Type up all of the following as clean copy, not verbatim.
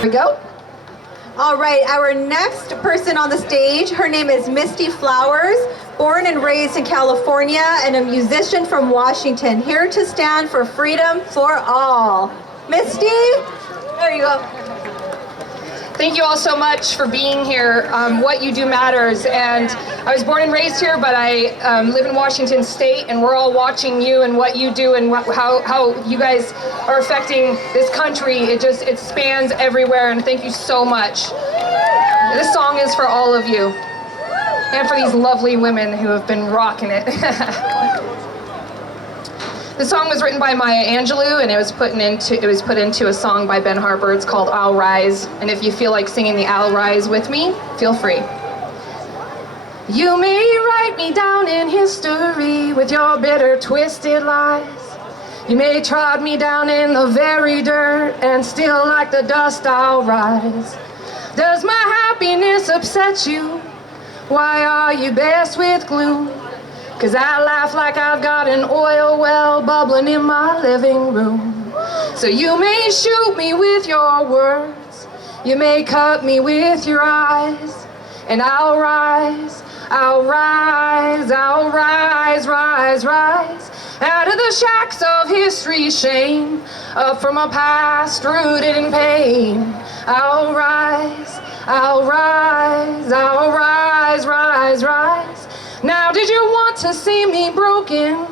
Here we go. All right, our next person on the stage, her name is Misty Flowers, born and raised in California and a musician from Washington, here to stand for freedom for all. Misty, there you go. Thank you all so much for being here. What you do matters, and I was born and raised here, but I live in Washington State, and we're all watching you and what you do and how you guys are affecting this country. It spans everywhere, and thank you so much. This song is for all of you, and for these lovely women who have been rocking it. The song was written by Maya Angelou, and it was put into a song by Ben Harper. It's called I'll Rise, and if you feel like singing the I'll Rise with me, feel free. You may write me down in history with your bitter, twisted lies. You may trod me down in the very dirt, and still like the dust I'll rise. Does my happiness upset you? Why are you best with gloom? 'Cause I laugh like I've got an oil well bubbling in my living room. So you may shoot me with your words, you may cut me with your eyes, and I'll rise, I'll rise, I'll rise, rise, rise, out of the shacks of history's shame, up from a past rooted in pain. I'll rise, I'll rise, I'll rise, rise, rise. Now did you want to see me broken?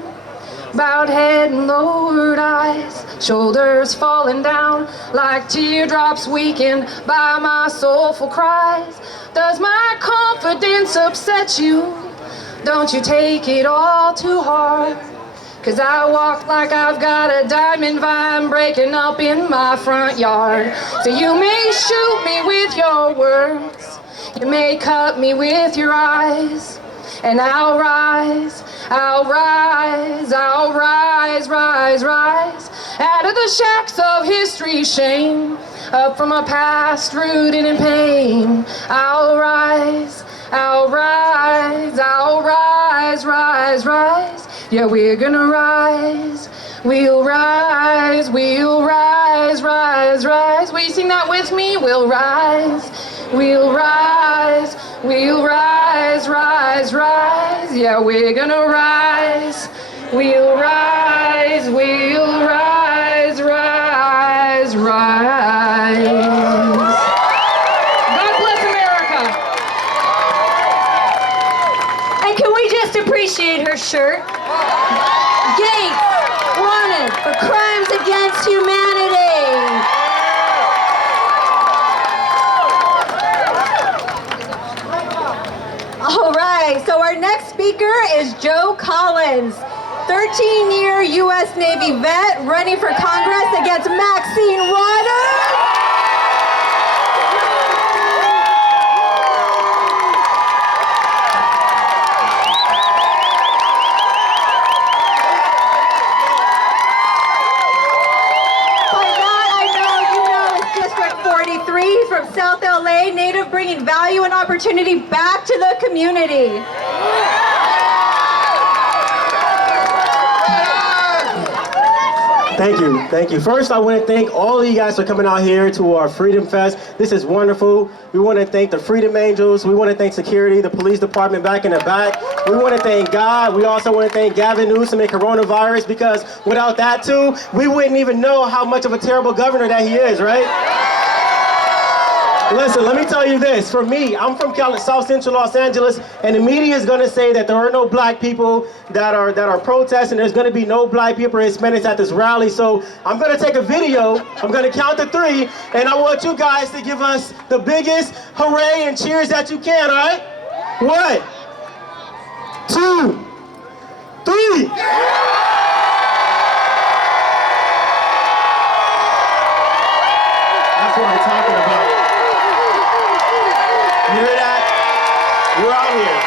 Bowed head and lowered eyes, shoulders falling down like teardrops weakened by my soulful cries. Does my confidence upset you? Don't you take it all too hard. 'Cause I walk like I've got a diamond vine breaking up in my front yard. So you may shoot me with your words, you may cut me with your eyes, and I'll rise, I'll rise, I'll rise, rise, rise, out of the shacks of history's shame, up from a past rooted in pain. I'll rise, I'll rise, I'll rise, rise, rise. Yeah, we're gonna rise, we'll rise, we'll rise, rise, rise. Will you sing that with me? We'll rise, we'll rise, we'll rise, rise, rise. Yeah, we're gonna rise, we'll rise, we'll rise, rise, rise. God bless America. And can we just appreciate her shirt? Gates wanted for crimes against humanity. All right, so our next speaker is Joe Collins, 13-year U.S. Navy vet running for Congress against Maxine Waters. From South LA, native, bringing value and opportunity back to the community. Thank you, thank you. First, I want to thank all of you guys for coming out here to our Freedom Fest. This is wonderful. We want to thank the Freedom Angels. We want to thank security, the police department back in the back. We want to thank God. We also want to thank Gavin Newsom and coronavirus, because without that too, we wouldn't even know how much of a terrible governor that he is, right? Listen, let me tell you this. For me, I'm from South Central Los Angeles, and the media is going to say that there are no black people that are protesting. There's going to be no black people or Hispanics at this rally. So I'm going to take a video. I'm going to count to 3, and I want you guys to give us the biggest hooray and cheers that you can, all right? 1, 2, 3. That's what I'm talking about. You hear that? We're out here.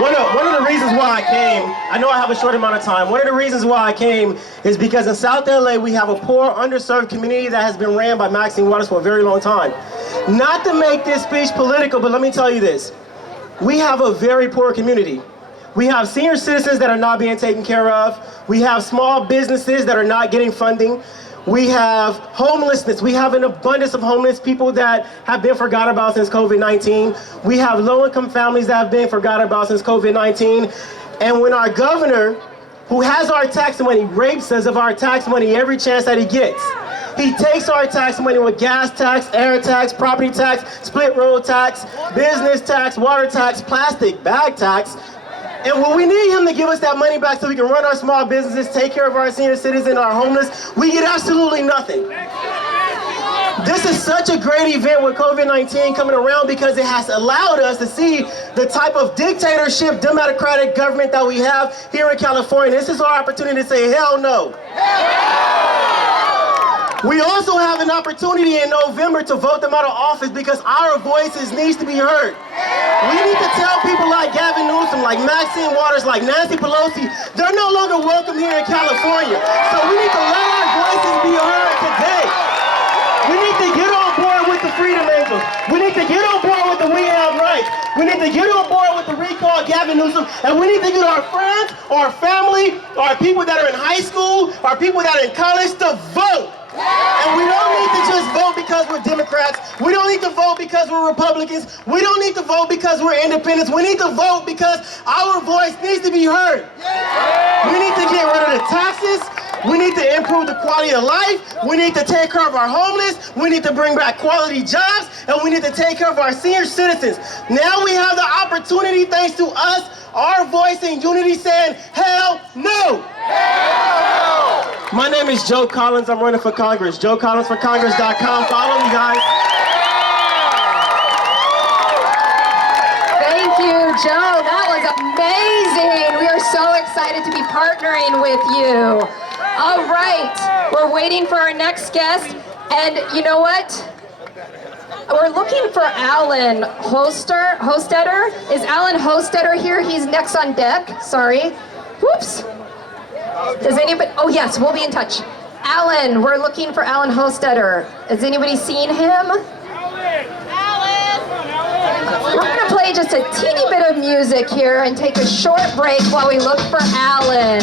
One of the reasons why I came, I know I have a short amount of time, one of the reasons why I came is because in South LA we have a poor, underserved community that has been ran by Maxine Waters for a very long time. Not to make this speech political, but let me tell you this. We have a very poor community. We have senior citizens that are not being taken care of. We have small businesses that are not getting funding. We have homelessness. We have an abundance of homeless people that have been forgot about since COVID-19. We have low-income families that have been forgot about since COVID-19. And when our governor, who has our tax money, rapes us of our tax money every chance that he gets. He takes our tax money with gas tax, air tax, property tax, split road tax, business tax, water tax, plastic bag tax. And when we need him to give us that money back so we can run our small businesses, take care of our senior citizens, our homeless, we get absolutely nothing. This is such a great event with COVID-19 coming around because it has allowed us to see the type of dictatorship, democratic government that we have here in California. This is our opportunity to say, hell no. We also have an opportunity in November to vote them out of office because our voices needs to be heard. We need to tell people like Gavin Newsom, like Maxine Waters, like Nancy Pelosi, they're no longer welcome here in California. So we need to let our voices be heard today. We need to get on board with the Freedom Angels. We need to get on board with the We Have Rights. We need to get on board with the recall Gavin Newsom, and we need to get our friends, our family, our people that are in high school, our people that are in college to vote. And we don't need to just vote because we're Democrats. We don't need to vote because we're Republicans. We don't need to vote because we're independents. We need to vote because our voice needs to be heard. We need to get rid of the taxes. We need to improve the quality of life. We need to take care of our homeless. We need to bring back quality jobs. And we need to take care of our senior citizens. Now we have the opportunity, thanks to us, our voice in unity saying, hell no. My name is Joe Collins. I'm running for Congress. JoeCollinsForCongress.com. Follow me, guys. Thank you, Joe. That was amazing. We are so excited to be partnering with you. All right, we're waiting for our next guest. And you know what? We're looking for Alan Hostetter. Is Alan Hostetter here? He's next on deck. Sorry. Whoops. Does anybody? Oh yes, we'll be in touch. Alan, we're looking for Alan Hostetter. Has anybody seen him? We're going to play just a teeny bit of music here and take a short break while we look for Alan.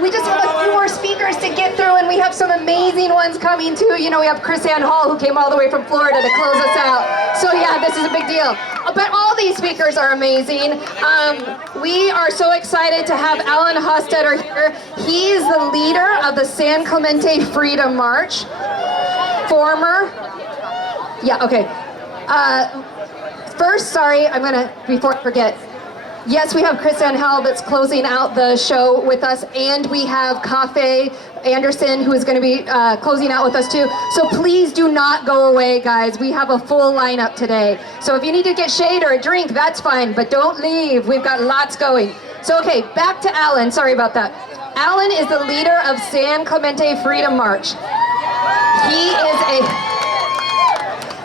We just have a few more speakers to get through, and we have some amazing ones coming too. You know, we have Chris Ann Hall, who came all the way from Florida to close us out. So yeah, this is a big deal. But all these speakers are amazing. We are so excited to have Alan Hostetter here. He is the leader of the San Clemente Freedom March. First, sorry, before I forget, yes, we have Chris Ann Hall that's closing out the show with us, and we have Cafe Anderson, who is going to be closing out with us too. So please do not go away, guys. We have a full lineup today. So if you need to get shade or a drink, that's fine, but don't leave. We've got lots going. So okay, back to Alan. Sorry about that. Alan is the leader of San Clemente Freedom March.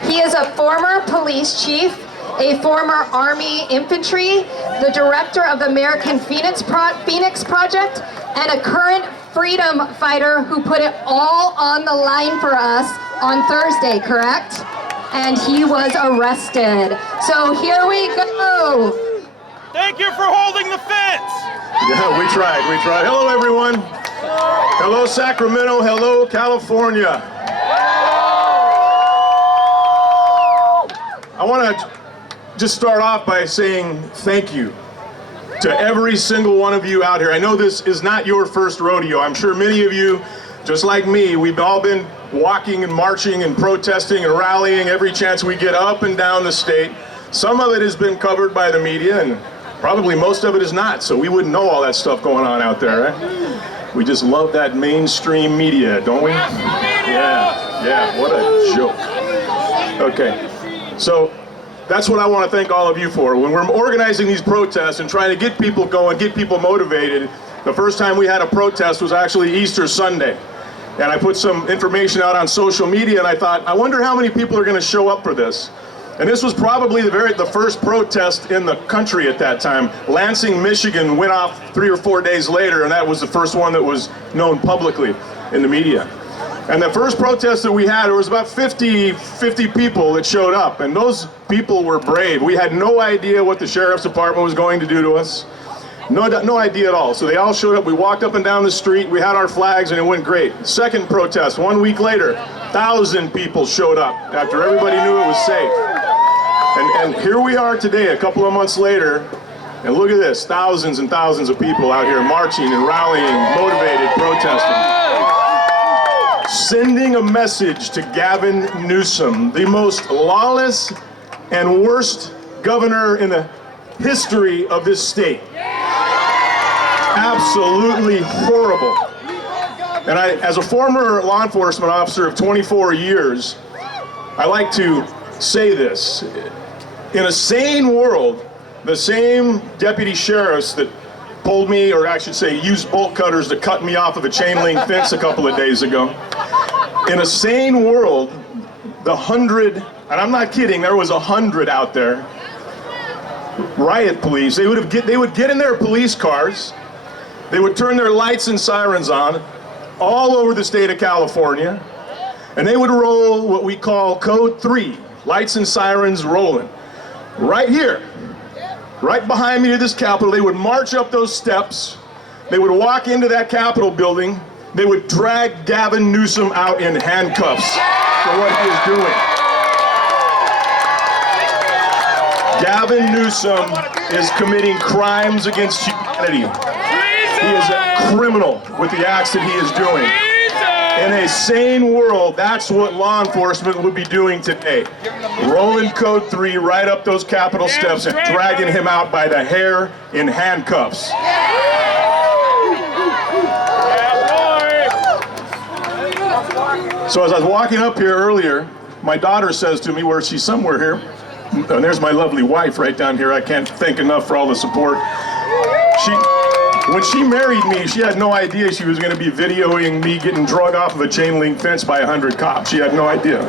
He is a former police chief, a former Army infantry, the director of the American Phoenix Project, and a current freedom fighter who put it all on the line for us on Thursday, correct? And he was arrested. So here we go. Thank you for holding the fence. Yeah, we tried. Hello, everyone. Hello, Sacramento. Hello, California. I want to just start off by saying thank you to every single one of you out here. I know this is not your first rodeo. I'm sure many of you, just like me, we've all been walking and marching and protesting and rallying every chance we get up and down the state. Some of it has been covered by the media, and Probably most of it is not, so we wouldn't know all that stuff going on out there, right? We just love that mainstream media, don't we? Yeah, what a joke. Okay, so that's what I want to thank all of you for. When we're organizing these protests and trying to get people going, get people motivated, the first time we had a protest was actually Easter Sunday. And I put some information out on social media and I thought, I wonder how many people are going to show up for this. And this was probably the first protest in the country at that time. Lansing, Michigan went off 3 or 4 days later, and that was the first one that was known publicly in the media. And the first protest that we had, there was about 50 people that showed up, and those people were brave. We had no idea what the sheriff's department was going to do to us. No idea at all. So they all showed up. We walked up and down the street. We had our flags, and it went great. Second protest, 1 week later, 1,000 people showed up after everybody knew it was safe. And here we are today, a couple of months later, and look at this, thousands and thousands of people out here marching and rallying, motivated, protesting. Sending a message to Gavin Newsom, the most lawless and worst governor in the history of this state. Absolutely horrible. And as a former law enforcement officer of 24 years, I like to say this. In a sane world, the same deputy sheriffs that pulled me, or I should say used bolt cutters to cut me off of a chain link fence a couple of days ago, in a sane world, the 100, and I'm not kidding, there was 100 out there, riot police, they would get in their police cars, they would turn their lights and sirens on all over the state of California, and they would roll what we call Code 3, lights and sirens rolling. Right here, right behind me to this Capitol, they would march up those steps, they would walk into that Capitol building, they would drag Gavin Newsom out in handcuffs for what he is doing. Gavin Newsom is committing crimes against humanity. He is a criminal with the acts that he is doing. In a sane world, that's what law enforcement would be doing today. Rolling Code 3 right up those Capitol steps and dragging him out by the hair in handcuffs. So as I was walking up here earlier, my daughter says to me, where she's somewhere here, and there's my lovely wife right down here, I can't thank enough for all the support. When she married me, she had no idea she was going to be videoing me getting drug off of a chain link fence by 100 cops. She had no idea.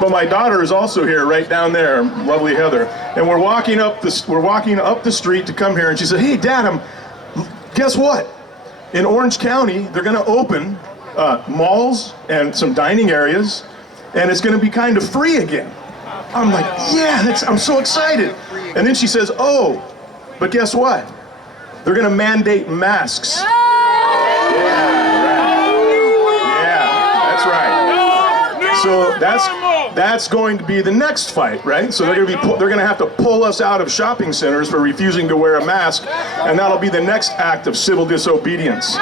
But my daughter is also here, right down there, lovely Heather. And we're walking up the street to come here, and she said, "Hey, Dad, guess what? In Orange County, they're going to open malls and some dining areas, and it's going to be kind of free again." I'm like, "Yeah, I'm so excited." And then she says, "Oh, but guess what? They're going to mandate masks." Yeah, that's right. So that's going to be the next fight, right? So they're going to have to pull us out of shopping centers for refusing to wear a mask, and that'll be the next act of civil disobedience.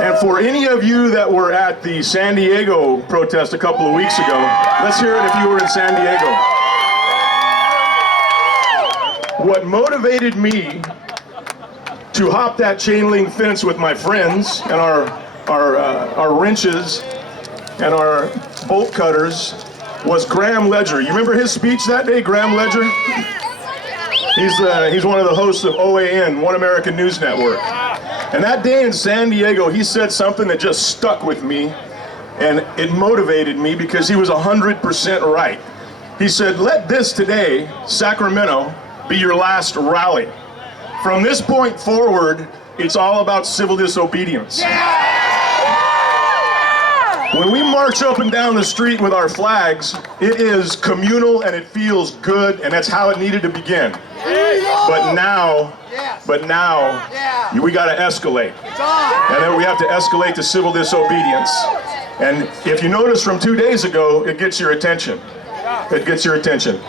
And for any of you that were at the San Diego protest a couple of weeks ago, let's hear it if you were in San Diego. What motivated me to hop that chain link fence with my friends and our wrenches and our bolt cutters was Graham Ledger. You remember his speech that day, Graham Ledger? He's one of the hosts of OAN, One American News Network. And that day in San Diego, he said something that just stuck with me, and it motivated me because he was 100% right. He said, "Let this today, Sacramento, be your last rally. From this point forward, it's all about civil disobedience." When we march up and down the street with our flags, it is communal and it feels good, and that's how it needed to begin. But now, we got to escalate. And then we have to escalate to civil disobedience. And if you notice from 2 days ago, it gets your attention. It gets your attention.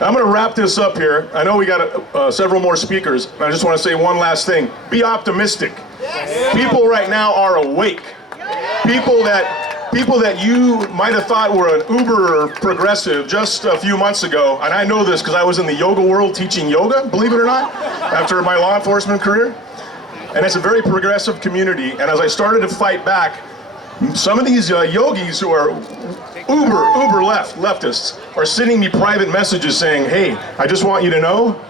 I'm going to wrap this up here. I know we got several more speakers. I just want to say one last thing. Be optimistic. People right now are awake. People that people that you might have thought were an uber progressive just a few months ago, and I know this because I was in the yoga world teaching yoga, believe it or not, after my law enforcement career. And it's a very progressive community, and as I started to fight back, some of these yogis who are uber leftists are sending me private messages saying, hey, I just want you to know,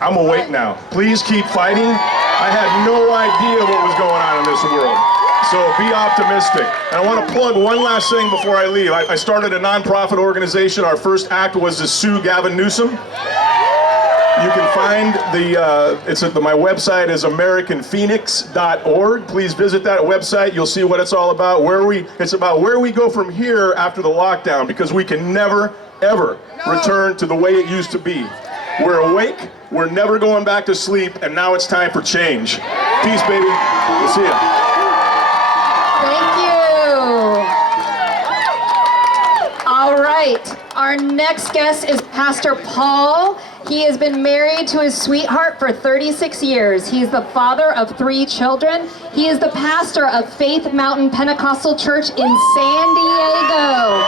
I'm awake now. Please keep fighting. I had no idea what was going on in this world. So be optimistic. And I want to plug one last thing before I leave. I started a nonprofit organization. Our first act was to sue Gavin Newsom. You can find my website is AmericanPhoenix.org. Please visit that website. You'll see what it's all about. It's about where we go from here after the lockdown, because we can never, ever return to the way it used to be. We're awake, we're never going back to sleep, and now it's time for change. Peace, baby. We'll see ya. Thank you. All right, our next guest is Pastor Paul. He has been married to his sweetheart for 36 years. He is the father of 3 children. He is the pastor of Faith Mountain Pentecostal Church in San Diego.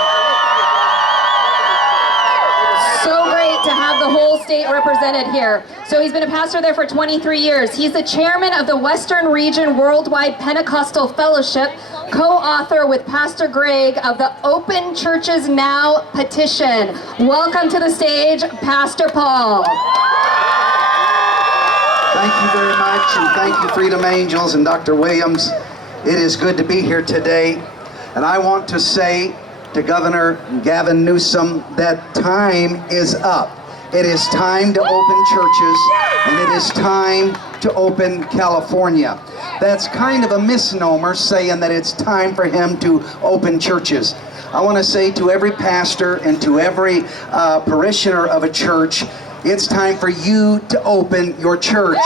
So great to have the whole state represented here. So he's been a pastor there for 23 years. He's the chairman of the Western Region Worldwide Pentecostal Fellowship, co-author with Pastor Greg of the Open Churches Now petition. Welcome to the stage, Pastor Paul. Thank you very much, and thank you, Freedom Angels and Dr. Williams. It is good to be here today, and I want to say to Governor Gavin Newsom that time is up. It is time to open churches, and it is time to open California. That's kind of a misnomer, saying that it's time for him to open churches. I want to say to every pastor and to every parishioner of a church, it's time for you to open your church.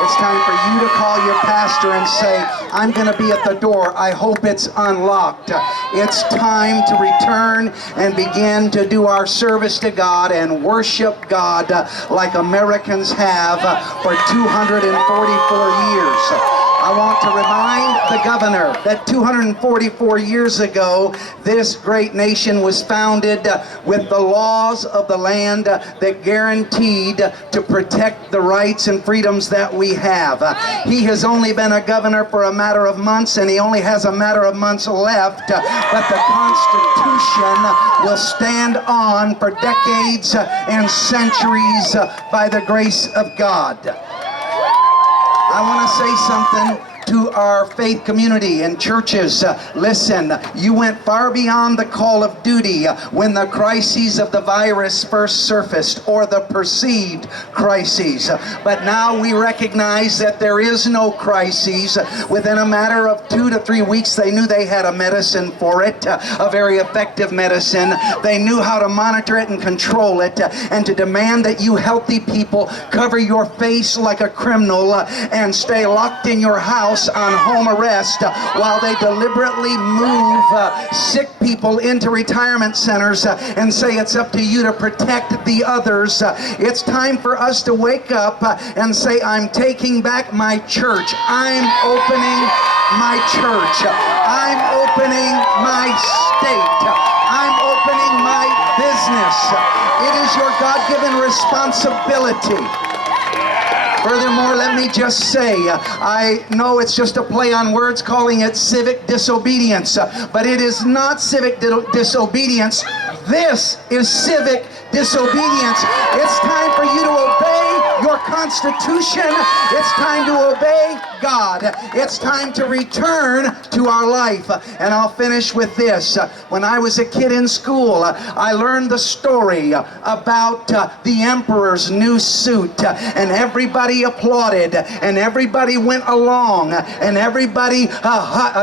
It's time for you to call your pastor and say, I'm going to be at the door. I hope it's unlocked. It's time to return and begin to do our service to God and worship God like Americans have for 244 years. I want to remind the governor that 244 years ago, this great nation was founded with the laws of the land that guaranteed to protect the rights and freedoms that we have. He has only been a governor for a matter of months, and he only has a matter of months left, but the Constitution will stand on for decades and centuries by the grace of God. I want to say something to our faith community and churches. Listen, you went far beyond the call of duty when the crises of the virus first surfaced, or the perceived crises. But now we recognize that there is no crises. Within a matter of 2 to 3 weeks, they knew they had a medicine for it, a very effective medicine. They knew how to monitor it and control it, and to demand that you healthy people cover your face like a criminal and stay locked in your house on home arrest while they deliberately move sick people into retirement centers and say it's up to you to protect the others. It's time for us to wake up and say, I'm taking back my church. I'm opening my church. I'm opening my state. I'm opening my business. It is your God-given responsibility. Furthermore, let me just say, I know it's just a play on words calling it civic disobedience, but it is not civic disobedience. This is civic disobedience. It's time for you to obey your Constitution. It's time to obey God. It's time to return to our life. And I'll finish with this. When I was a kid in school, I learned the story about the emperor's new suit, and everybody applauded, and everybody went along, and everybody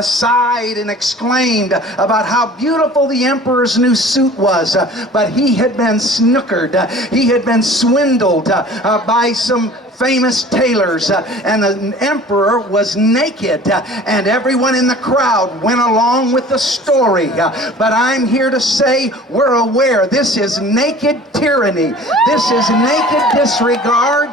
sighed and exclaimed about how beautiful the emperor's new suit was. But he had been snookered. He had been swindled by some famous tailors, and the emperor was naked, and everyone in the crowd went along with the story. But I'm here to say we're aware this is naked tyranny. This is naked disregard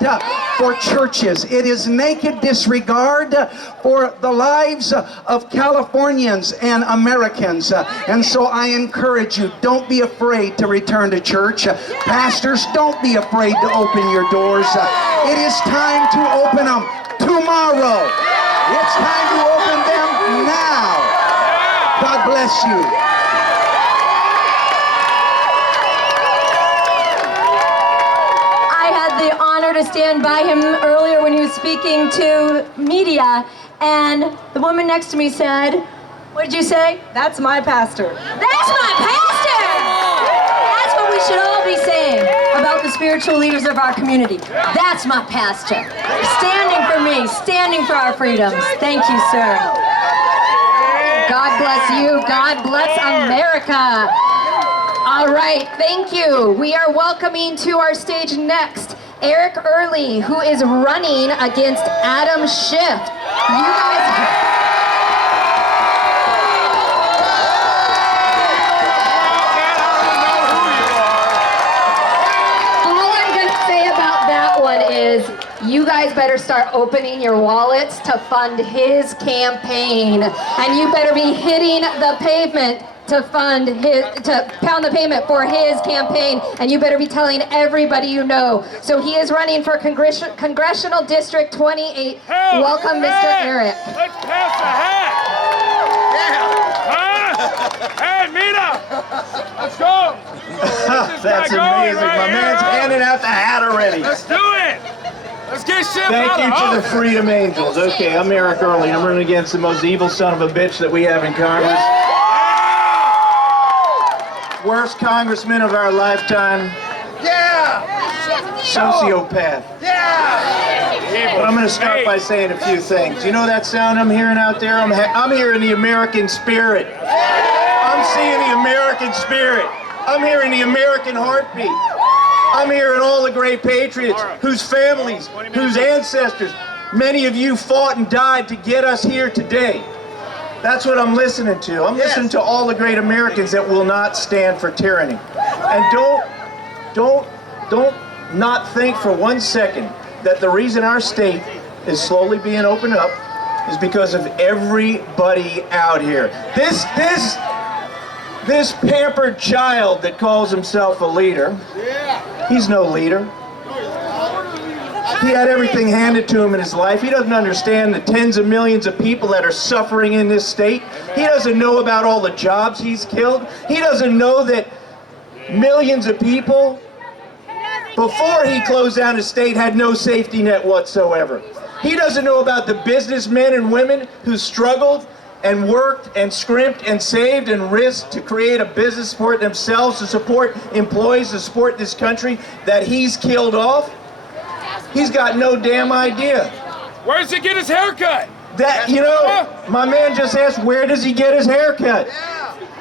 for churches. It is naked disregard for the lives of Californians and Americans. And so I encourage you, don't be afraid to return to church. Pastors, don't be afraid to open your doors. It is time to open them tomorrow. It's time to open them now. God bless you. The honor to stand by him earlier when he was speaking to media, and the woman next to me said, what did you say? That's my pastor. That's my pastor! That's what we should all be saying about the spiritual leaders of our community. That's my pastor. Standing for me, standing for our freedoms. Thank you, sir. God bless you. God bless America. All right, thank you. We are welcoming to our stage next Eric Early, who is running against Adam Schiff. You guys... All I'm going to say about that one is you guys better start opening your wallets to fund his campaign. And you better be hitting the pavement to pound the pavement for his campaign, and you better be telling everybody you know. So he is running for Congressional District 28. Welcome, Mr. Eric. Let's pass the hat. Huh? Hey, Mina, let's go. That's amazing. My man's handing out the hat already. Let's do it. Let's get shit Thank you to the Freedom Angels. Okay, I'm Eric Early. I'm running against the most evil son of a bitch that we have in Congress. Worst congressman of our lifetime. Yeah. Sociopath. Yeah. But I'm going to start by saying a few things. You know that sound I'm hearing out there? I'm hearing the American spirit. I'm seeing the American spirit. I'm hearing the American heartbeat. I'm hearing all the great patriots whose families, whose ancestors, many of you fought and died to get us here today. That's what I'm listening to. I'm listening to all the great Americans that will not stand for tyranny. And don't not think for 1 second that the reason our state is slowly being opened up is because of everybody out here. This pampered child that calls himself a leader, he's no leader. He had everything handed to him in his life. He doesn't understand the tens of millions of people that are suffering in this state. He doesn't know about all the jobs he's killed. He doesn't know that millions of people, before he closed down his state, had no safety net whatsoever. He doesn't know about the businessmen and women who struggled and worked and scrimped and saved and risked to create a business to support themselves, to support employees, to support this country that he's killed off. He's got no damn idea. Where does he get his haircut? That, you know, my man just asked, where does he get his haircut?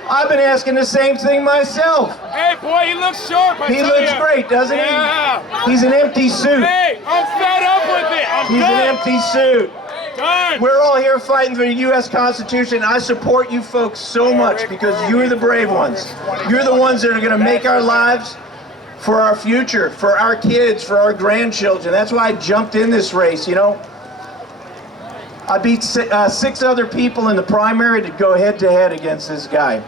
I've been asking the same thing myself. Hey, boy, he looks sharp. He looks great, doesn't he? He's an empty suit. Hey, I'm fed up with it. I'm He's done. an empty suit. Done. We're all here fighting for the U.S. Constitution. I support you folks so much because you're the brave ones. You're the ones that are going to make our lives for our future, for our kids, for our grandchildren. That's why I jumped in this race, you know. I beat 6 other people in the primary to go head-to-head against this guy.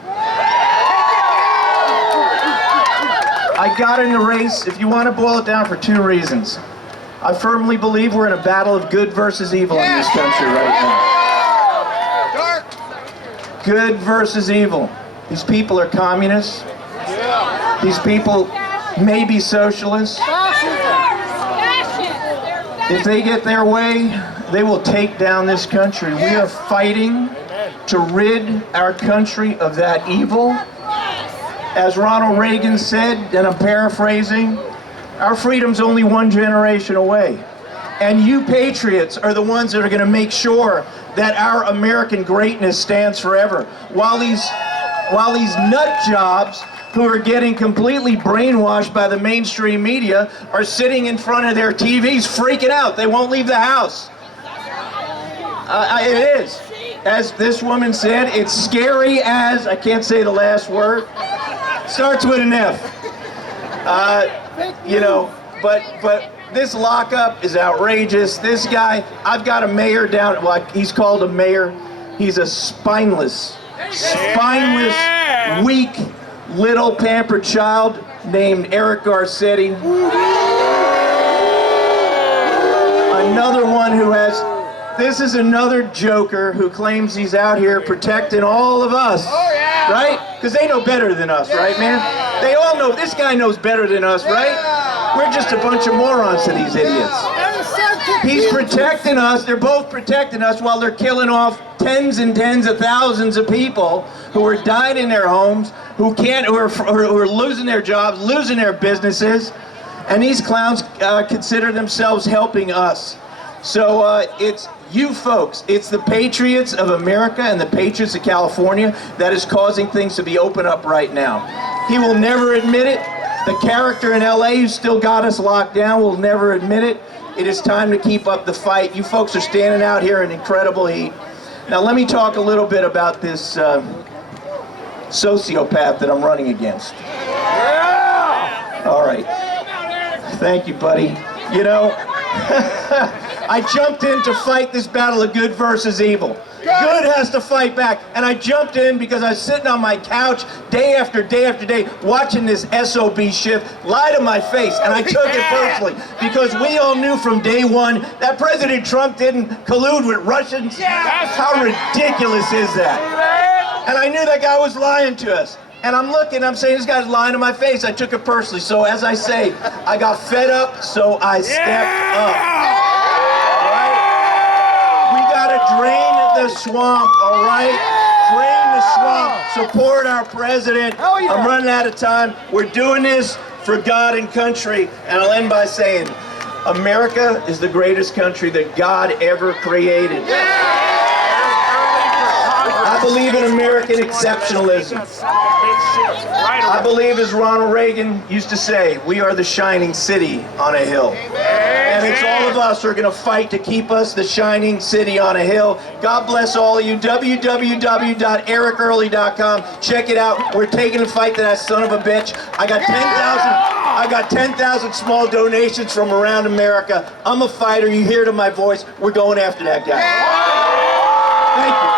I got in the race, if you want to boil it down, for 2 reasons. I firmly believe we're in a battle of good versus evil in this country right now. Good versus evil. These people are communists. These people may be socialists. If they get their way, they will take down this country. We are fighting to rid our country of that evil. As Ronald Reagan said, and I'm paraphrasing, our freedom's only 1 generation away. And you patriots are the ones that are going to make sure that our American greatness stands forever. While these nut jobs who are getting completely brainwashed by the mainstream media are sitting in front of their TVs freaking out. They won't leave the house. It is. As this woman said, it's scary as, I can't say the last word, starts with an F. You know, but This lockup is outrageous. This guy, I've got a mayor down, well, he's called a mayor. He's a spineless, weak, little pampered child named Eric Garcetti. Another one who has, this is another joker who claims he's out here protecting all of us, right? Because they know better than us, right, man? They all know, this guy knows better than us, right? We're just a bunch of morons to these idiots. He's protecting us, they're both protecting us while they're killing off tens and tens of thousands of people who are dying in their homes, who are losing their jobs, losing their businesses, and these clowns consider themselves helping us. So it's you folks, it's the patriots of America and the patriots of California that is causing things to be open up right now. He will never admit it. The character in LA who still got us locked down will never admit it. It is time to keep up the fight. You folks are standing out here in incredible heat. Now let me talk a little bit about this sociopath that I'm running against. All right. Thank you, buddy. You know, I jumped in to fight this battle of good versus evil. Good has to fight back. And I jumped in because I was sitting on my couch day after day after day watching this SOB shift lie to my face. And I took it personally because we all knew from day one that President Trump didn't collude with Russians. How ridiculous is that? And I knew that guy was lying to us. And I'm looking, I'm saying, this guy's lying to my face. I took it personally. So as I say, I got fed up, so I stepped up. All right? We gotta drain the swamp, all right? Drain the swamp. Support our president. I'm running out of time. We're doing this for God and country. And I'll end by saying, America is the greatest country that God ever created. I believe in American exceptionalism. I believe, as Ronald Reagan used to say, we are the shining city on a hill. And it's all of us who are going to fight to keep us the shining city on a hill. God bless all of you. www.ericearly.com. Check it out. We're taking a fight to that son of a bitch. I got 10,000 small donations from around America. I'm a fighter. You hear to my voice. We're going after that guy. Thank you.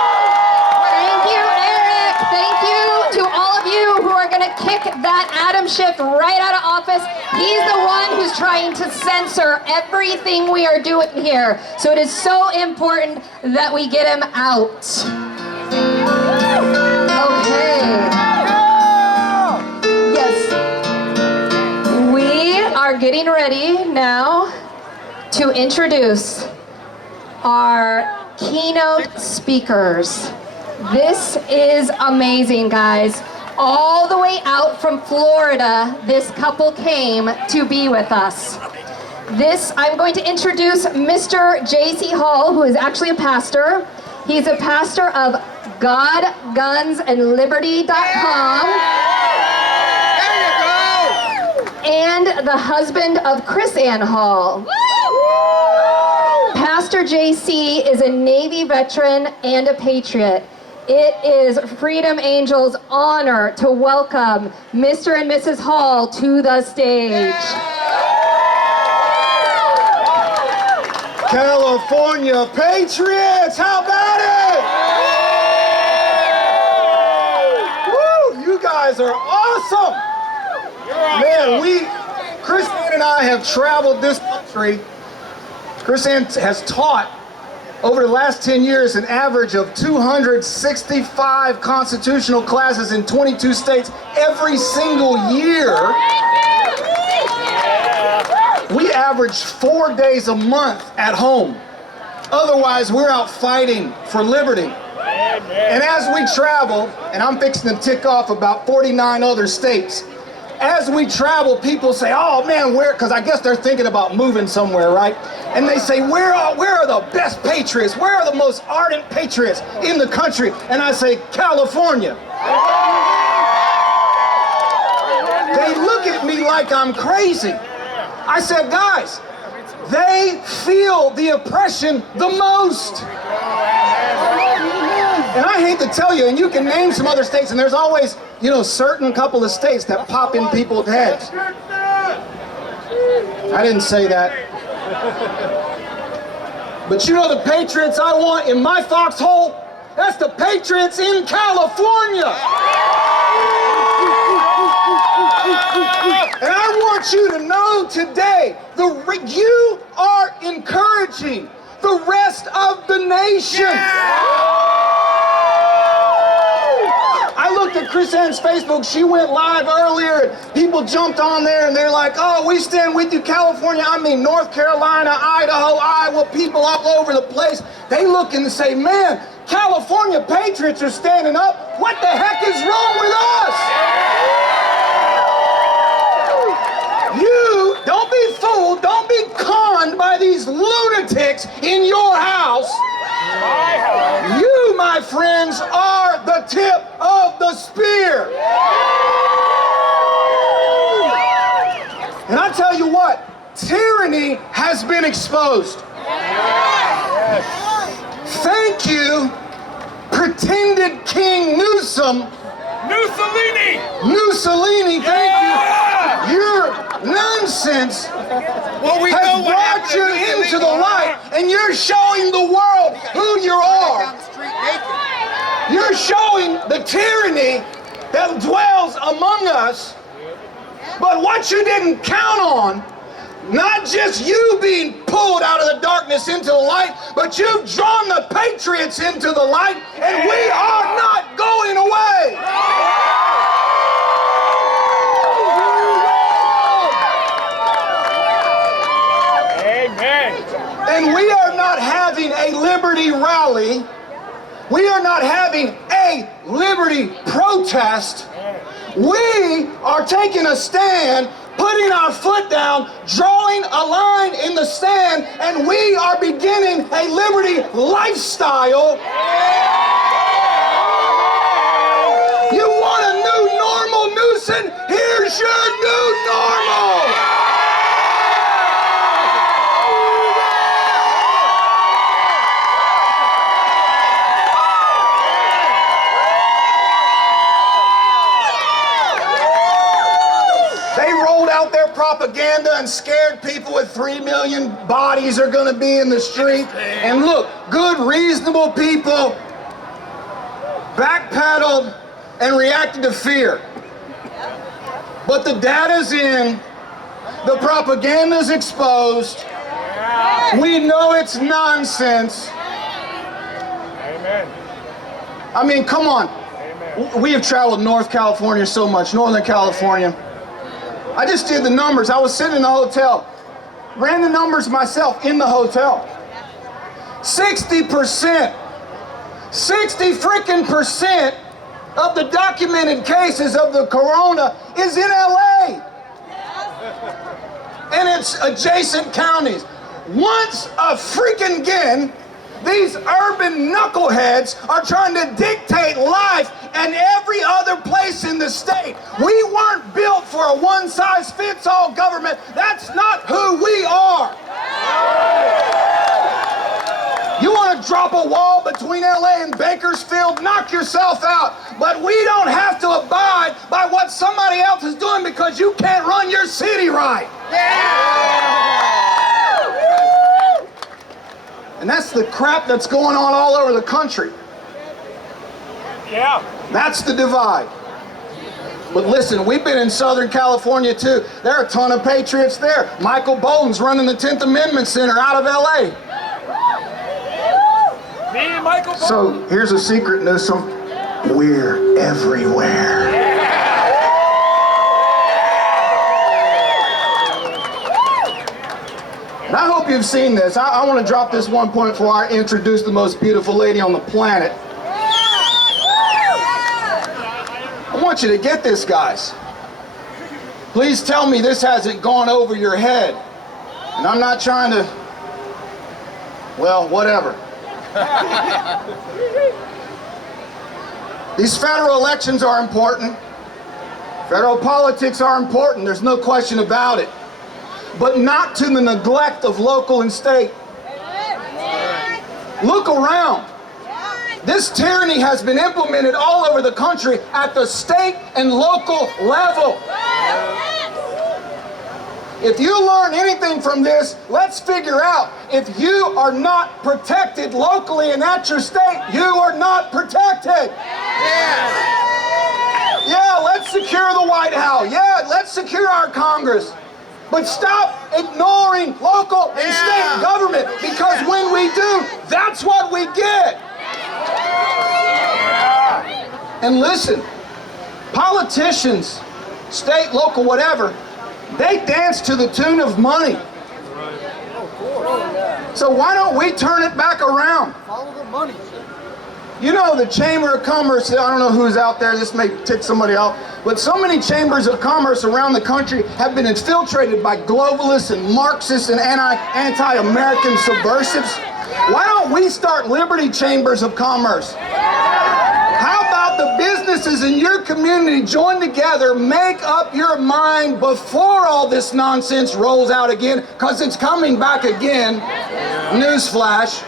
Kick that Adam Schiff right out of office. He's the one who's trying to censor everything we are doing here. So it is so important that we get him out. Okay. Yes. We are getting ready now to introduce our keynote speakers. This is amazing, guys. All the way out from Florida, this couple came to be with us. I'm going to introduce Mr. J.C. Hall, who is actually a pastor. He's a pastor of GodGunsAndLiberty.com. And the husband of Chris Ann Hall. Pastor J.C. is a Navy veteran and a patriot. It is Freedom Angel's honor to welcome Mr. and Mrs. Hall to the stage. California Patriots, how about it? Woo, you guys are awesome. Man, Chris Ann and I have traveled this country. Chris Ann has taught over the last 10 years, an average of 265 constitutional classes in 22 states every single year. We average 4 days a month at home. Otherwise, we're out fighting for liberty. And as we travel, and I'm fixing to tick off about 49 other states, as we travel, people say, oh man, where, because I guess they're thinking about moving somewhere, right? And they say, where are the best patriots? Where are the most ardent patriots in the country? And I say, California. They look at me like I'm crazy. I said, guys, they feel the oppression the most. And I hate to tell you, and you can name some other states, and there's always, certain couple of states that pop in people's heads. I didn't say that. But you know the patriots I want in my foxhole? That's the patriots in California. And I want you to know today, you are encouraging the rest of the nation. I looked at Chris Ann's Facebook. She went live earlier, and people jumped on there, and they're like, oh, we stand with you, California. I mean, North Carolina, Idaho, Iowa, people all over the place. They look and say, man, California patriots are standing up. What the heck is wrong with us? You, don't be fooled, don't be conned by these lunatics in your house. You, my friends, are the tip of the spear. And I tell you what, tyranny has been exposed. Thank you, pretended King Newsom. Mussolini, thank you. Your nonsense has brought you into the light, and you're showing the world who you are. You're showing the tyranny that dwells among us. But what you didn't count on, not just you being pulled out of the darkness into the light, but you've drawn the patriots into the light, and we are not going away. And we are not having a liberty rally. We are not having a liberty protest. We are taking a stand, putting our foot down, drawing a line in the sand, and we are beginning a liberty lifestyle. You want a new normal, Newsom? Here's your new normal. Propaganda and scared people with 3 million bodies are going to be in the street. And look, good, reasonable people backpedaled and reacted to fear. But the data's in, the propaganda's exposed. We know it's nonsense. Amen. I mean, come on. We have traveled North California so much, Northern California. I just did the numbers. I was sitting in the hotel. Ran the numbers myself in the hotel. 60%, 60% of the documented cases of the corona is in LA. And it's adjacent counties. Once again, these urban knuckleheads are trying to dictate life and every other place in the state. We weren't built for a one-size-fits-all government. That's not who we are. You want to drop a wall between LA and Bakersfield? Knock yourself out. But we don't have to abide by what somebody else is doing because you can't run your city right. And that's the crap that's going on all over the country. Yeah. That's the divide. But listen, we've been in Southern California too. There are a ton of patriots there. Michael Bolton's running the 10th Amendment Center out of LA. Me and Michael Bolton. So here's a secret, Newsom. We're everywhere. And I hope you've seen this. I want to drop this one point before I introduce the most beautiful lady on the planet. I want you to get this, guys. Please tell me this hasn't gone over your head. And I'm not trying to, well, whatever. These federal elections are important. Federal politics are important. There's no question about it. But not to the neglect of local and state. Look around. This tyranny has been implemented all over the country at the state and local level. If you learn anything from this, let's figure out if you are not protected locally and at your state, you are not protected. Yeah, let's secure the White House. Yeah, let's secure our Congress. But stop ignoring local and state government, because when we do, that's what we get. And listen, politicians, state, local, whatever, they dance to the tune of money. So why don't we turn it back around? Follow the money. You know, the Chamber of Commerce, I don't know who's out there, this may tick somebody off, but so many chambers of commerce around the country have been infiltrated by globalists and Marxists and anti-American subversives. Why don't we start liberty chambers of commerce? How about the businesses in your community join together, make up your mind before all this nonsense rolls out again, because it's coming back again. Newsflash.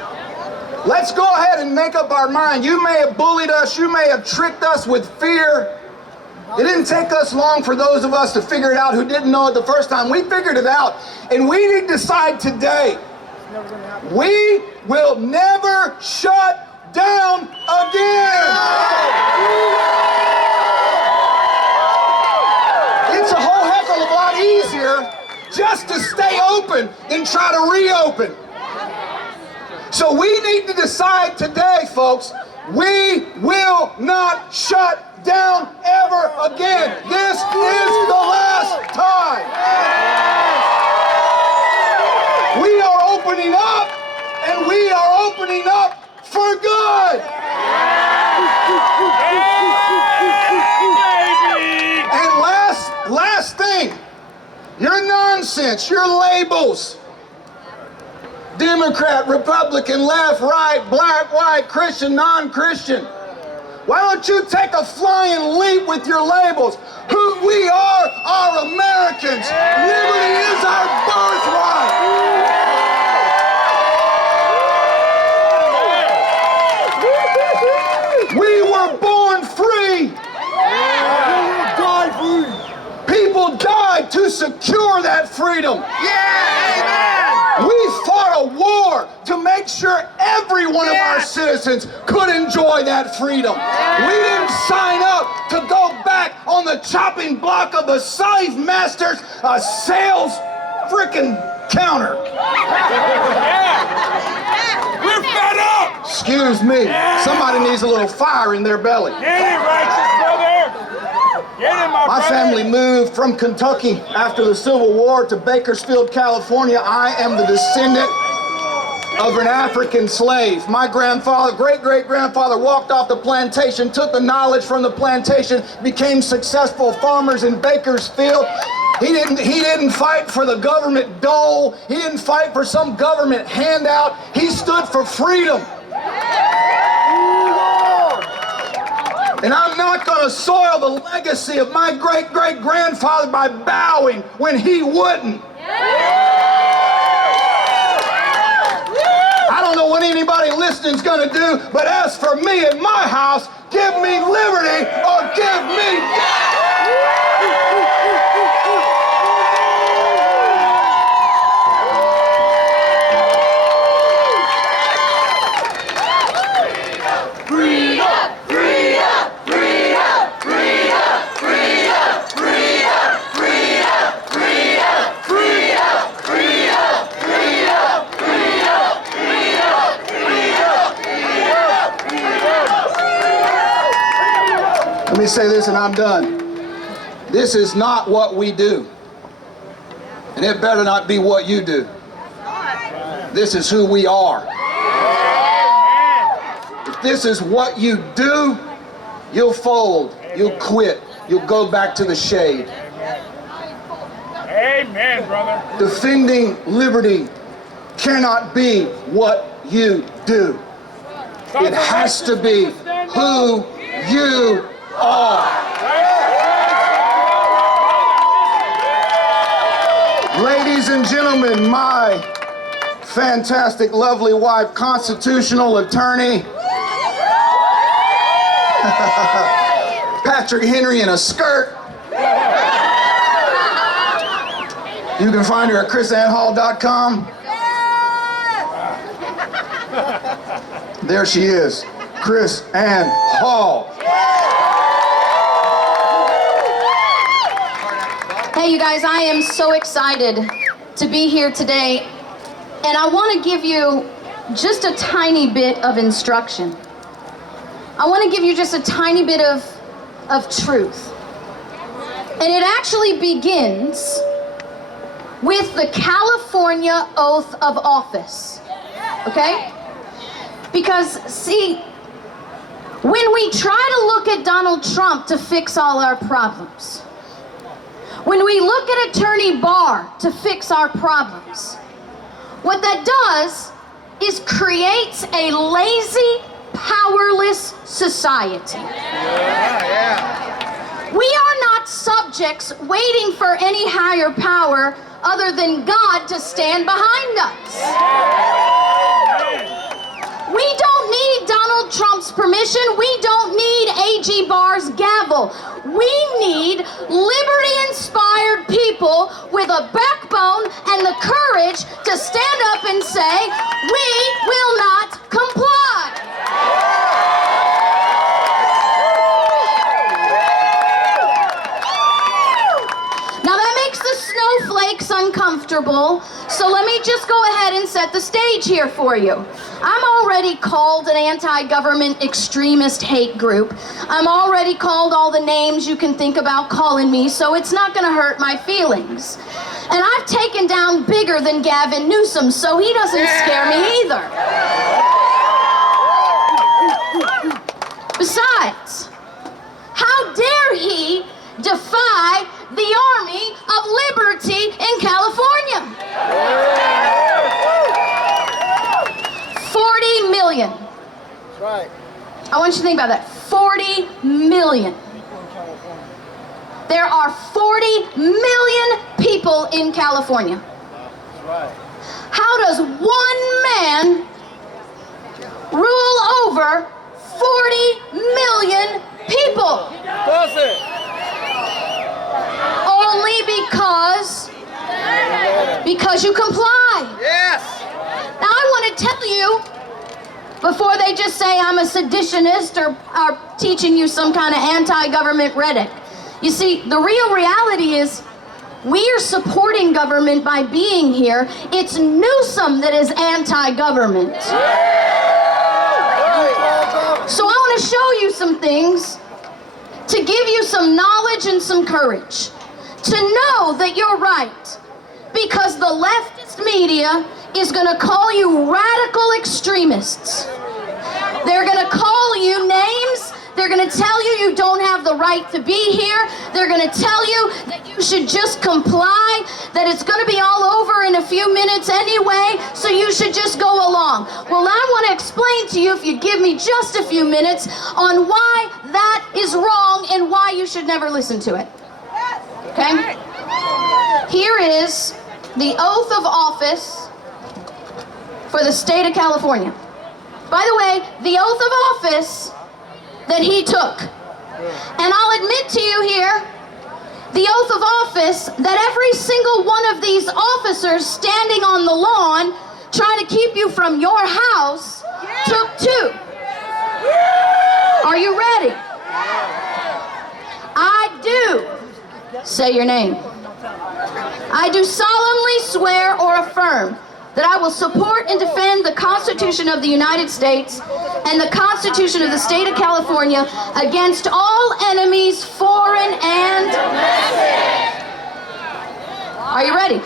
Let's go ahead and make up our mind. You may have bullied us, you may have tricked us with fear. It didn't take us long for those of us to figure it out who didn't know it the first time. We figured it out, and we need to decide today. We will never shut down again. It's a whole heck of a lot easier just to stay open than try to reopen. So we need to decide today, folks, we will not shut down ever again. This is the last time. We are opening up, and we are opening up for good. And last thing, your nonsense, your labels. Democrat, Republican, left, right, black, white, Christian, non-Christian. Why don't you take a flying leap with your labels? Who we are Americans. Liberty is our birthright. We were born free. People died to secure that freedom. We fought a war to make sure every one of our citizens could enjoy that freedom. We didn't sign up to go back on the chopping block of the slave master's sales frickin' counter. We're fed up! Excuse me. Somebody needs a little fire in their belly. Get it, righteous brother! Get it, my My brother! family moved from Kentucky after the Civil War to Bakersfield, California. I am the descendant of an African slave. My grandfather, great-great-grandfather, walked off the plantation, took the knowledge from the plantation, became successful farmers in Bakersfield. He didn't fight for the government dole. He didn't fight for some government handout. He stood for freedom. And I'm not going to soil the legacy of my great-great-grandfather by bowing when he wouldn't. I don't know what anybody listening is going to do, but as for me and my house, give me liberty or give me death. Let me say this and I'm done. This is not what we do. And it better not be what you do. This is who we are. If this is what you do, you'll fold, you'll quit, you'll go back to the shade. Amen, brother. Defending liberty cannot be what you do. It has to be who you are. Ladies and gentlemen, my fantastic, lovely wife, constitutional attorney, Patrick Henry in a skirt. You can find her at chrisannhall.com. There she is, Chris Ann Hall. Hey, you guys, I am so excited to be here today, and I want to give you just a tiny bit of instruction. I want to give you just a tiny bit of truth. And it actually begins with the California oath of office, okay? Because, see, when we try to look at Donald Trump to fix all our problems, when we look at Attorney Barr to fix our problems, what that does is creates a lazy, powerless society. We are not subjects waiting for any higher power other than God to stand behind us. We don't need Donald Trump's permission. We don't need A.G. Barr's gavel. We need liberty-inspired people with a backbone and the courage to stand up and say, we will not comply. Now that makes the snowflakes uncomfortable, so let me just go ahead and set the stage here for you. I'm already called an anti-government extremist hate group. I'm already called all the names you can think about calling me, so it's not gonna hurt my feelings. And I've taken down bigger than Gavin Newsom, so he doesn't scare me either. Besides, how dare he defy the Army of Liberty in California? 40 million. Right. I want you to think about that. 40 million. There are 40 million people in California. Right. How does one man rule over 40 million people? Only because you comply. Yes. Now I want to tell you, before they just say I'm a seditionist or are teaching you some kind of anti-government rhetoric. You see, the real reality is we are supporting government by being here. It's Newsom that is anti-government. So I want to show you some things to give you some knowledge and some courage to know that you're right, because the leftist media is going to call you radical extremists. They're going to call you names. They're going to tell you you don't have the right to be here. They're going to tell you that you should just comply, that it's going to be all over in a few minutes anyway, so you should just go along. Well, I want to explain to you, if you give me just a few minutes, on why that is wrong and why you should never listen to it. Okay? Here is the oath of office for the state of California. By the way, the oath of office that he took. And I'll admit to you here, the oath of office that every single one of these officers standing on the lawn trying to keep you from your house took too. Are you ready? I do. Say your name. I do solemnly swear or affirm that I will support and defend the Constitution of the United States and the Constitution of the State of California against all enemies, foreign and domestic. Are you ready?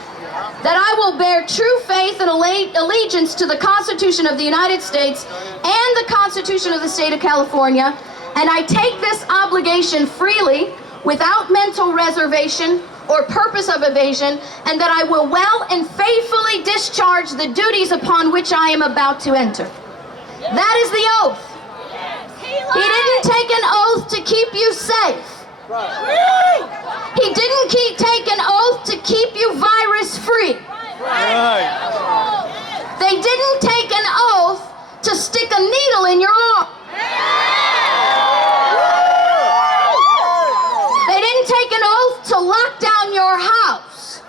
That I will bear true faith and allegiance to the Constitution of the United States and the Constitution of the State of California, and I take this obligation freely, without mental reservation or purpose of evasion, and that I will well and faithfully discharge the duties upon which I am about to enter. That is the oath. He didn't take an oath to keep you safe. He didn't take an oath to keep you virus-free. They didn't take an oath to stick a needle in your arm. They didn't take an oath to lock down your house.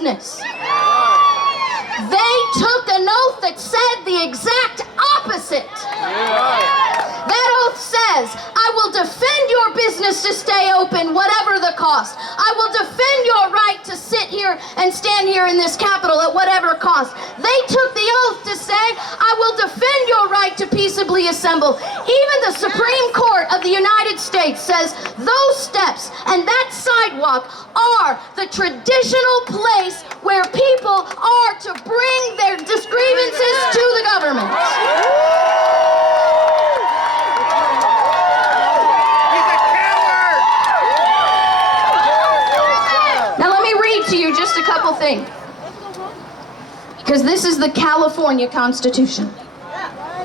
business. They took an oath that said the exact opposite. That oath says, I will defend your business to stay open, whatever the cost. I will defend your right to sit here and stand here in this Capitol at whatever cost. They took the oath to say, I will defend your right to peaceably assemble. Even the Supreme Court of the United States says those steps and that sidewalk are the traditional place where people are to bring their grievances to the government. Now let me read to you just a couple things. Because this is the California Constitution.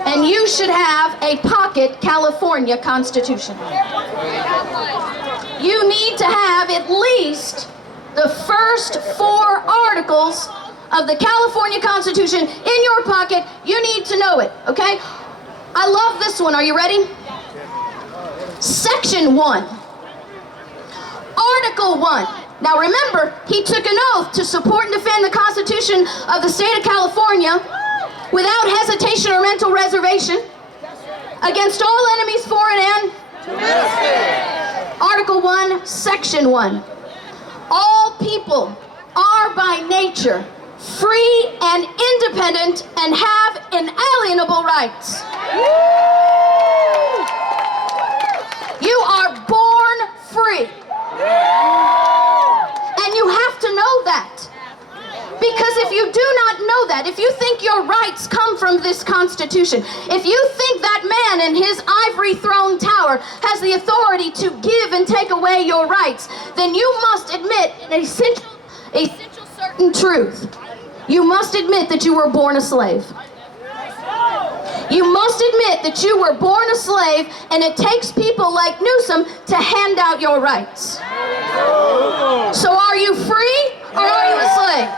And you should have a pocket California Constitution. You need to have at least the first 4 articles of the California Constitution in your pocket. You need to know it, okay? I love this one. Are you ready? Section 1. Article 1. Now remember, he took an oath to support and defend the Constitution of the state of California without hesitation or mental reservation against all enemies, foreign and domestic. Article 1, Section 1. All people are by nature free and independent and have inalienable rights. You are born free. And you have to know that. Because if you do not know that, if you think your rights come from this Constitution, if you think that man in his ivory throne tower has the authority to give and take away your rights, then you must admit an essential certain truth. You must admit that you were born a slave. You must admit that you were born a slave, and it takes people like Newsom to hand out your rights. So are you free or are you a slave?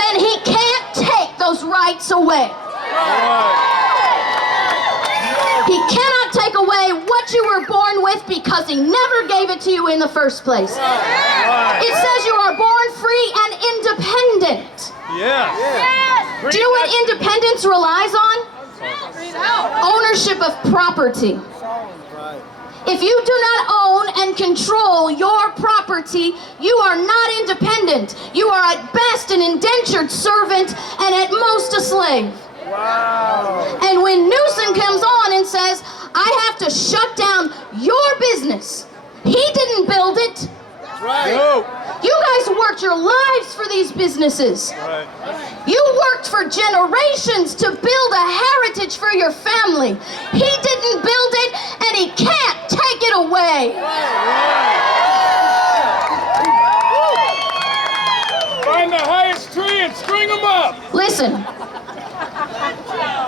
Then he can't take those rights away. He cannot take away what you were born with because he never gave it to you in the first place. It says you are born free and independent. Do you know what independence relies on? Ownership of property. If you do not own and control your property, you are not independent. You are at best an indentured servant and at most a slave. And when Newsom comes on and says, I have to shut down your business, he didn't build it. You guys worked your lives for these businesses. You worked for generations to build a heritage for your family. He didn't build it, and he can't take it away. Find the highest tree and string them up. Listen.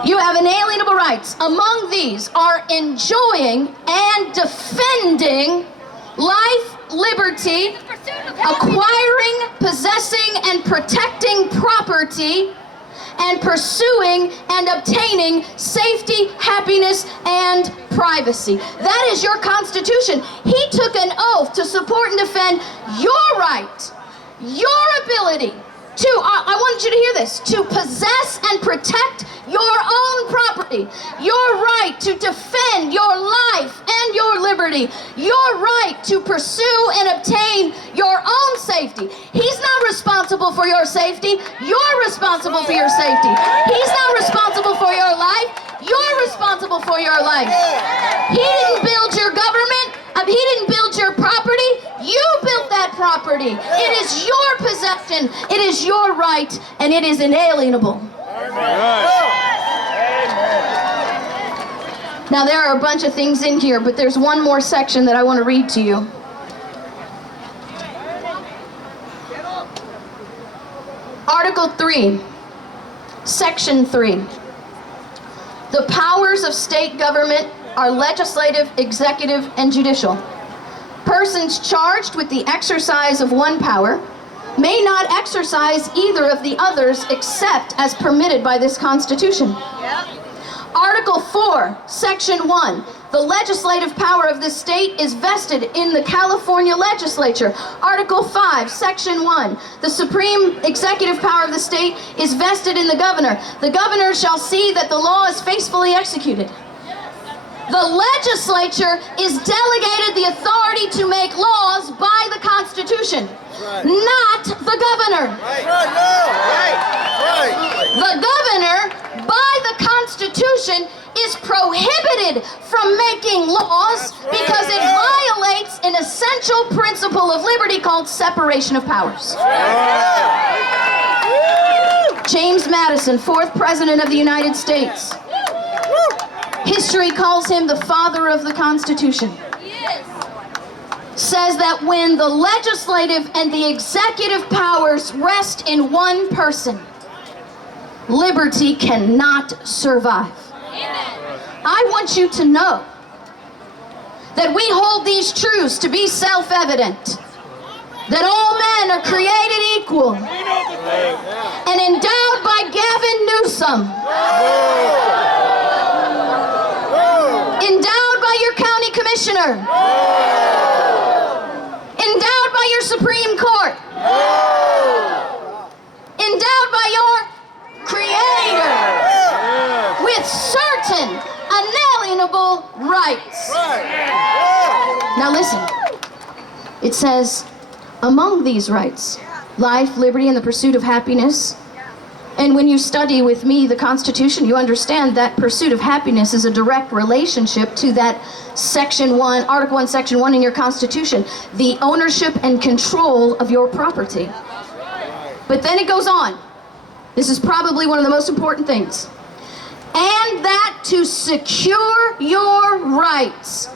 You have inalienable rights. Among these are enjoying and defending life, liberty, acquiring, possessing, and protecting property, and pursuing and obtaining safety, happiness, and privacy. That is your Constitution. He took an oath to support and defend your right, your ability to, I want you to hear this, to possess and protect your own property, your right to defend your life and your liberty, your right to pursue and obtain your own safety. He's not responsible for your safety. You're responsible for your safety. He's not responsible for your life. You're responsible for your life. He didn't build your government. He didn't build your property. You built that property. It is your possession. It is your right, and it is inalienable. Now there are a bunch of things in here, but there's one more section that I want to read to you. Article 3, Section 3. The powers of state government are legislative, executive, and judicial. Persons charged with the exercise of one power may not exercise either of the others except as permitted by this Constitution. Article 4, Section 1. the legislative power of this state is vested in the California legislature. Article 5, Section 1, the supreme executive power of the state is vested in the governor. The governor shall see that the law is faithfully executed. The legislature is delegated the authority to make laws by the Constitution, not the governor. The governor, by the Constitution, is prohibited from making laws because it violates an essential principle of liberty called separation of powers. James Madison, 4th President of the United States. History calls him the father of the Constitution. Says that when the legislative and the executive powers rest in one person, liberty cannot survive. I want you to know that we hold these truths to be self-evident, that all men are created equal and endowed by Gavin Newsom, endowed by your county commissioner, endowed by your Supreme Court, endowed by your Creator, with certain unalienable rights. Now listen, it says, among these rights, life, liberty, and the pursuit of happiness. And when you study with me the Constitution, you understand that pursuit of happiness is a direct relationship to that Section 1, Article 1, Section 1 in your Constitution, the ownership and control of your property. But then it goes on. This is probably one of the most important things. And that to secure your rights,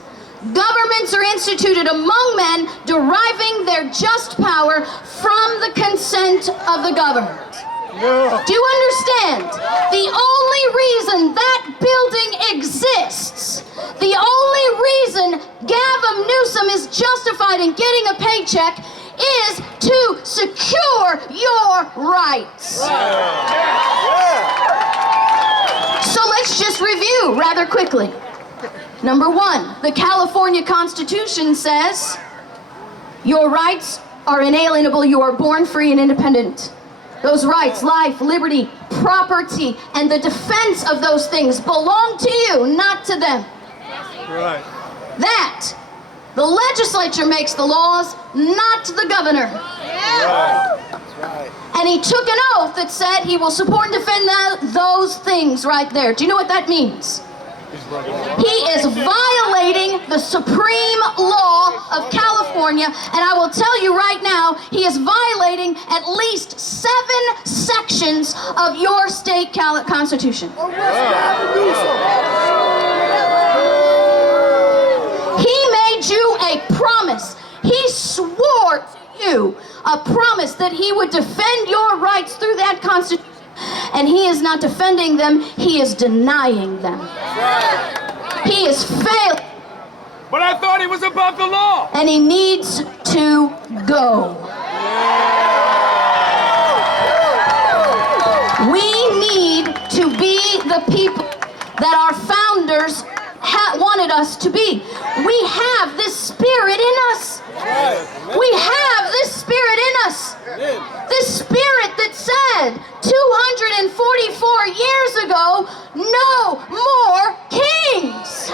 governments are instituted among men, deriving their just power from the consent of the government. Do you understand? The only reason that building exists, the only reason Gavin Newsom is justified in getting a paycheck is to secure your rights. So let's just review rather quickly. Number 1, the California Constitution says your rights are inalienable. You are born free and independent. Those rights, life, liberty, property, and the defense of those things belong to you, not to them. Right. That the legislature makes the laws, not the governor. Right. And he took an oath that said he will support and defend those things right there. Do you know what that means? He is violating the supreme law of California, and I will tell you right now, he is violating at least 7 sections of your state constitution. He made you a promise. He swore to you a promise that he would defend your rights through that constitution. And he is not defending them, he is denying them. He is failing. But I thought he was above the law. And he needs to go. We need to be the people that our founders wanted us to be. We have this spirit in us. We have this spirit in us. This spirit that said 244 years ago, no more kings.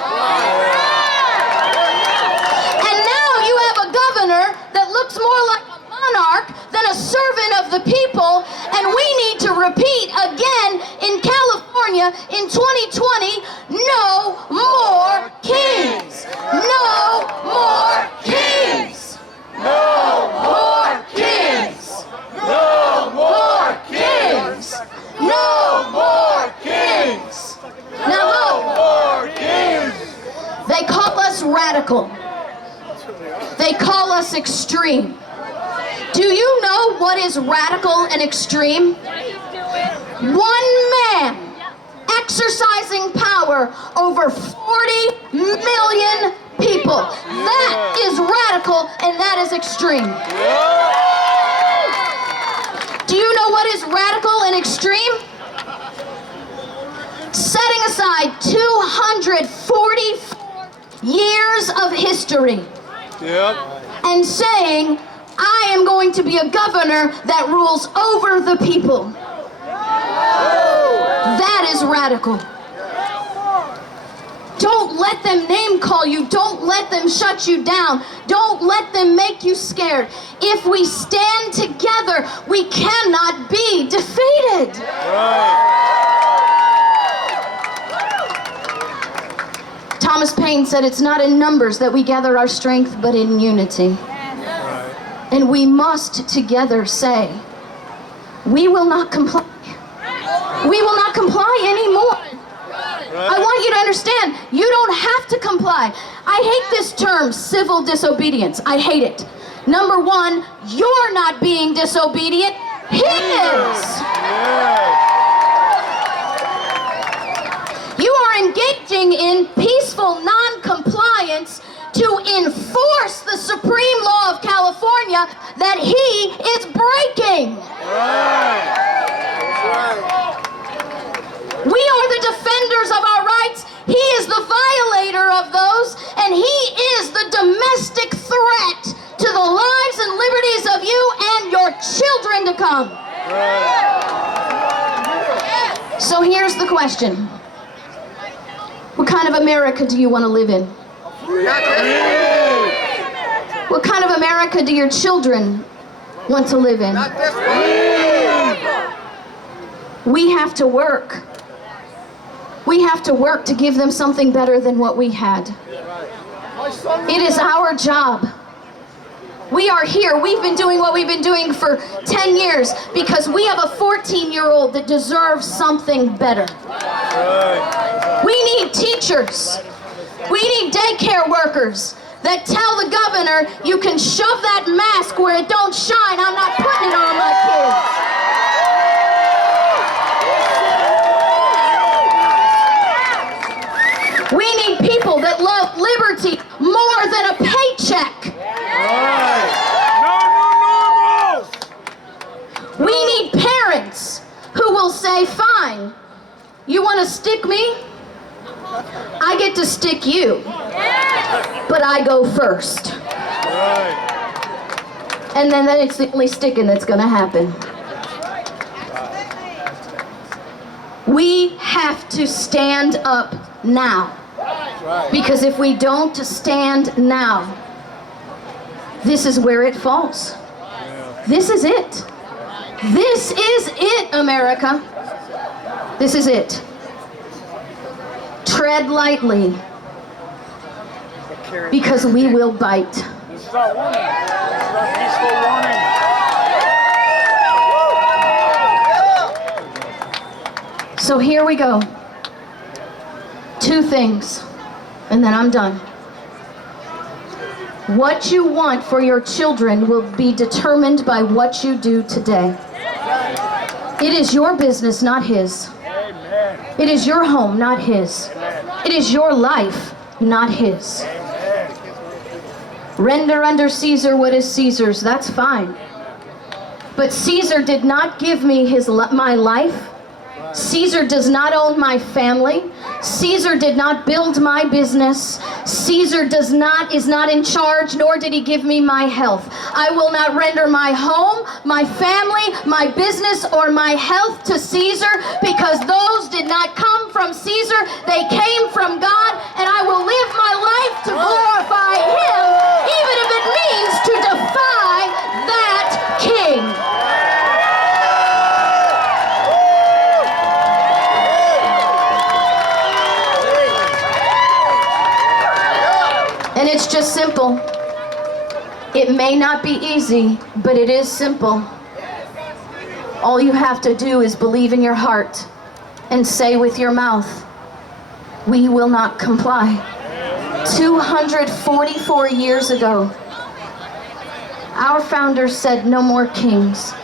And now you have a governor that looks more like a monarch than a servant of the people, and we need to repeat again in California in 2020, no more kings. No more kings. No more kings. No more kings. No more kings. Now look, they call us radical. They call us extreme. Do you know what is radical and extreme? One man exercising power over 40 million people. That is radical and that is extreme. Do you know what is radical and extreme? Setting aside 244 years of history and saying, I am going to be a governor that rules over the people. That is radical. Don't let them name call you. Don't let them shut you down. Don't let them make you scared. If we stand together, we cannot be defeated. Thomas Paine said, it's not in numbers that we gather our strength, but in unity. And we must together say, we will not comply. We will not comply anymore. I want you to understand, you don't have to comply. I hate this term, civil disobedience. I hate it. Number one, you're not being disobedient. He is. You are engaging in peaceful non-compliance to enforce the supreme law of California that he is breaking. We are the defenders of our rights. He is the violator of those, and he is the domestic threat to the lives and liberties of you and your children to come. So here's the question. What kind of America do you want to live in? What kind of America do your children want to live in? We have to work. We have to work to give them something better than what we had. It is our job. We are here. We've been doing what we've been doing for 10 years because we have a 14-year-old that deserves something better. We need teachers. We need daycare workers that tell the governor, you can shove that mask where it don't shine. I'm not putting it on my kids. We need people that love liberty more than a paycheck. We need parents who will say, fine, you want to stick me? I get to stick you, but I go first. And then it's the only sticking that's going to happen. We have to stand up now. Because if we don't stand now, this is where it falls. This is it. This is it, America. This is it. Tread lightly, because we will bite. This is our warning. This is our peaceful warning. So here we go. 2 things, and then I'm done. What you want for your children will be determined by what you do today. It is your business, not his. It is your home, not his. It is your life, not his. Render unto Caesar what is Caesar's. That's fine. But Caesar did not give me my life. Caesar does not own my family. Caesar did not build my business. Caesar is not in charge, nor did he give me my health. I will not render my home, my family, my business, or my health to Caesar, because those did not come from Caesar. They came from God, and I will live my life to glorify him, even if it means to defy that king. And it's just simple. It may not be easy, but it is simple. All you have to do is believe in your heart and say with your mouth, we will not comply. 244 years ago, our founders said no more kings.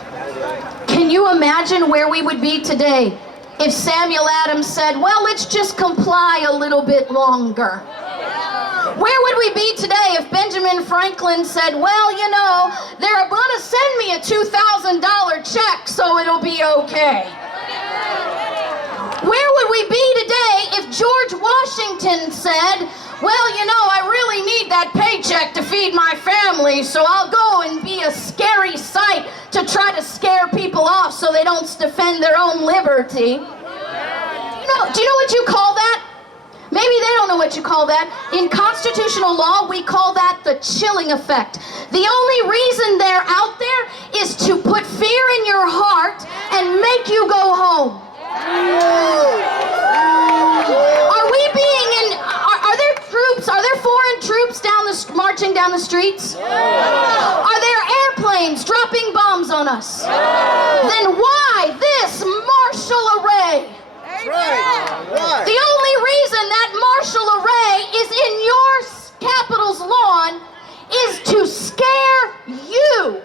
Can you imagine where we would be today if Samuel Adams said, well, let's just comply a little bit longer? Where would we be today if Benjamin Franklin said, well, you know, they're going to send me a $2,000 check, so it'll be okay? Where would we be today if George Washington said, well, you know, I really need that paycheck to feed my family, so I'll go and be a scary sight to try to scare people off so they don't defend their own liberty. Do you know what you call that? Maybe they don't know what you call that. In constitutional law, we call that the chilling effect. The only reason they're out there is to put fear in your heart and make you go home. Are there foreign troops marching down the streets? Are there airplanes dropping bombs on us? Then why this martial array? The only reason that martial array is in your Capitol's lawn is to scare you.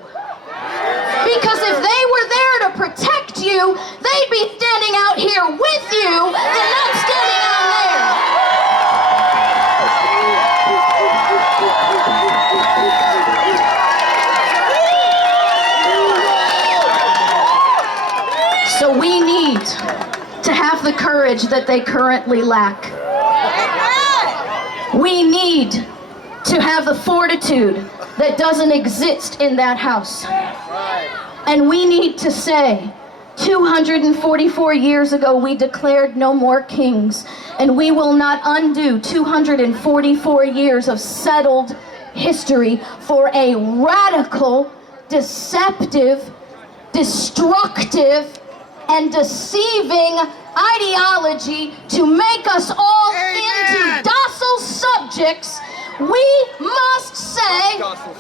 Because if they were there to protect you, they'd be standing out here with you and not standing out there. So we need to have the courage that they currently lack. We need to have the fortitude that doesn't exist in that house. And we need to say, 244 years ago we declared no more kings, and we will not undo 244 years of settled history for a radical, deceptive, destructive, and deceiving ideology to make us all into docile subjects. We must say,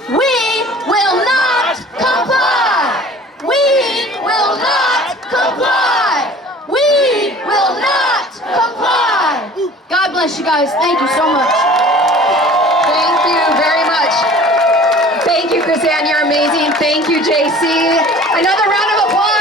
we will not comply. We will not comply. We will not comply. God bless you guys. Thank you so much. Thank you very much. Thank you, Chris Ann. You're amazing. Thank you, JC. Another round of applause.